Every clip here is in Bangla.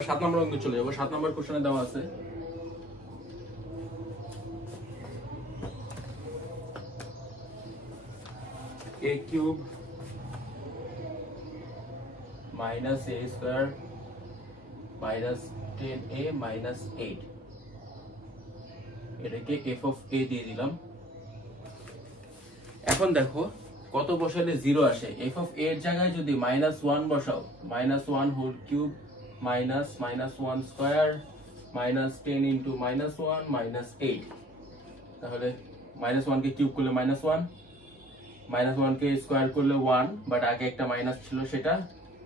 7 নম্বর অঙ্কে চলে যাব। 7 নম্বর কোশ্চেনে দেওয়া আছে a cube minus a square minus 10a minus 8 এটাকে f অফ a দিয়ে দিলাম। এখন দেখো কত বসালে 0 আসে। f অফ a এর জায়গায় যদি -1 বসাও, -1 whole cube minus -1 square minus 10 into -1 minus 8, তাহলে -1 কে কিউব করলে -1, -1 কে স্কয়ার করলে 1, বাট আগে একটা মাইনাস ছিল সেটা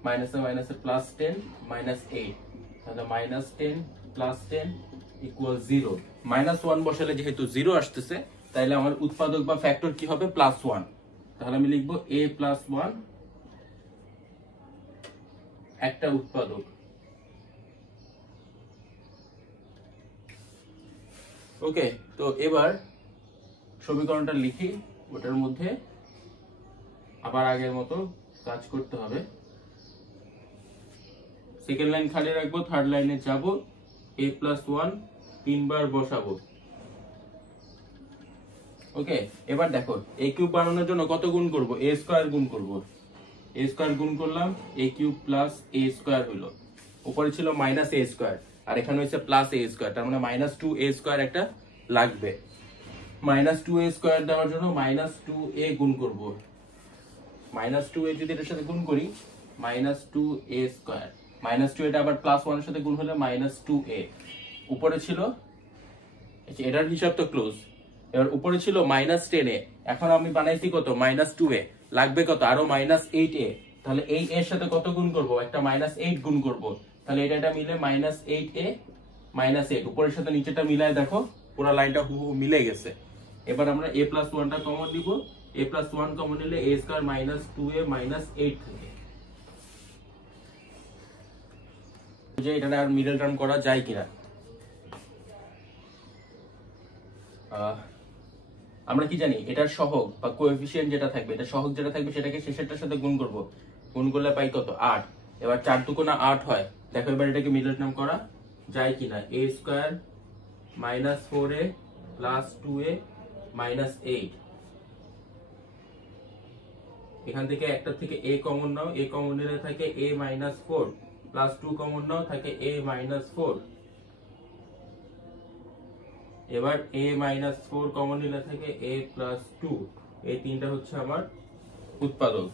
মাইনাসে মাইনাসে প্লাস 10 মাইনাস 8, তাহলে -10 প্লাস 10 ইকুয়াল 0। -1 বসালে যেহেতু 0 আসতেছে তাইলে আমার উৎপাদক বা ফ্যাক্টর কি হবে? +1। তাহলে আমি লিখবো a প্লাস 1 একটা উৎপাদক। ওকে, তো এবার সমীকরণটা লিখি। ওটার মধ্যে আবার আগের মতো কাজ করতে হবে। সেকেন্ড লাইন খালি রাখবো, থার্ড লাইনে যাব, a প্লাস 1 তিনবার বসাবো। ওকে, এবার দেখো a কিউব বানানোর জন্য কত গুণ করব? a স্কয়ার গুণ করব। a স্কয়ার গুণ করলাম, a cube plus a square হলো। উপরে ছিল মাইনাস a স্কয়ার আর এখানে হচ্ছে প্লাস a স্কয়ার, তার মানে -2a স্কয়ার একটা লাগবে। -2a স্কয়ার দেওয়ার জন্য -2a গুণ করব। -2a যদি এটার সাথে গুণ করি -2a স্কয়ার, -2 এটা আবার +1 এর সাথে গুণ হলে -2a। উপরে ছিল, এটার হিসাব তো ক্লোজ। এবার উপরে ছিল -10a, এখন আমি বানাইছি কত? -2a, লাগবে কত? আরো -8a। তাহলে এই এর সাথে কত গুণ করব? একটা -8 গুণ করব। তাহলে এটা মিলে -8a -8, উপরের সাথে নিচেটা মিলায় দেখো পুরো লাইনটা হুবহু মিলে গেছে। এবার আমরা a প্লাস 1 টা কমন দিব। a প্লাস 1 কমন নিলে a স্কয়ার -2a -8 থাকে। যে এটা আর মিডল টার্ম করা যায় কিনা। আমরা কি জানি? এটার সহগ বা কোএফিসিয়েন্ট যেটা থাকবে, এটা সহগ যেটা থাকবে সেটাকে শেষেরটার সাথে গুণ করব। গুণ করলে পাই কত? 8। এবার 4 দুগুণা 8 হয়। দেখো এবার এটাকে মিডল টার্ম করা যায় কিনা। a square -4a plus 2a -8, এখান থেকে একটা থেকে a common now, a common নিলে থাকে a -4 প্লাস 2 কমন নাও, থাকে a -4। এবার a -4 কমন নিলে থাকে a প্লাস 2। এই তিনটা হচ্ছে আমার উৎপাদক।